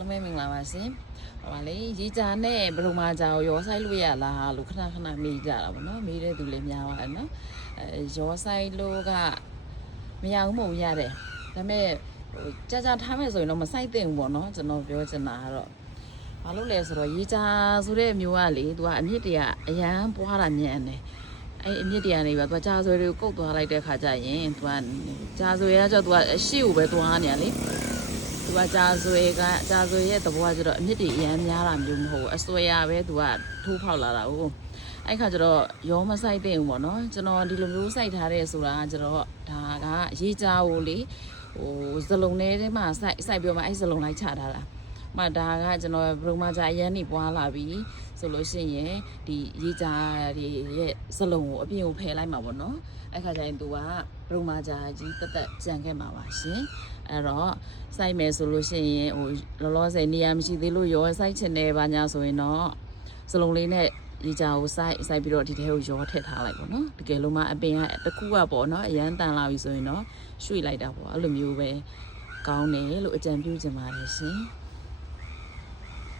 အားလုံးပဲမင်္ဂလာပါရှင်ဟိုပါလေရေကြာနဲ့ဘလုံမာကြာကိုရောဆိုင်လို့ရလားလို့ခဏမေးကြတာပေါ့နော်မေးတဲ့သူလည်းများပါတယ်နော်ရောဆိုင်လို့ကမရဘူးမဟုတ်ရတယ်ဒါပေမဲ့ကြာထားမယ်ဆိုရင်တော့မဆိုင်သင့်ဘူးပေါ့နော်ကျွန်တော်ပြောချင်တာကတော့ဘာလို့လဲဆိုတော့ရေကြာဆိုတဲ့မျိုးကလေသူကအမြင့်တရအရန်ပွားတာမြန်တယ်အဲ့အမြင့်တရားနေပါသူကကြာဆွဲတွေကိုကုတ်သွားလိုက်တဲ့ခါကျရင်သူကကြာဆွဲကကျတော့သူကအရှိကိုပဲသွားနေရလေသူကကြာဆွဲရဲ့သဘောကကျတော့အမြင့်တွေအရန်များတာမျိုးမဟုတ်ဘူးအဆွဲရပဲသူကထိုးဖောက်လာတာဟုတ်အဲ့ခါကျတော့ရောမဆိုင်တဲ့ဘူးပေါ့နော်ကျွန်တော်ဒီလိုမျိုးစိုက်ထားတဲ့ဆိုတာကကျတော့ဒါကရေကြာကိုလေဇလုံးထဲမှာစိုက်ပြီးမှအဲ့ဇလုံးလိုက်ချထားတာမှဒါကကျွန်တော်ဘရုံမကြာအရန်နေပွားလာပြီဆိုလို့ရှိရင်ဒီရေကြာရဲ့ဇလုံးကိုအပြင်ကိုဖယ်လိုက်မှာပေါ့နော်အဲ့ခါကျရင်သူကဘရုံမကြာကြီးတက်ကြံခဲ့မှာပါရှင်အဲ့တော့စိုက်မယ်ဆိုလို့ရှိရင်လောလောဆယ်နေရာမရှိသေးလို့ရောစိုက်ချင်တယ်ဘာညာဆိုရင်တော့ဇလုံးလေးနဲ့ရေကြာကိုစိုက်ပြီးတော့ဒီထဲကိုရောထည့်ထားလိုက်ပေါ့နော်တကယ်လို့မှအပင်ကတစ်ခုကပေါ့နော်အရန်တန်လာပြီဆိုရင်တော့ရွှေ့လိုက်တာပေါ့အဲ့လိုမျိုးပဲကောင်းတယ်လို့အကြံပြုချင်ပါတယ်ရှင်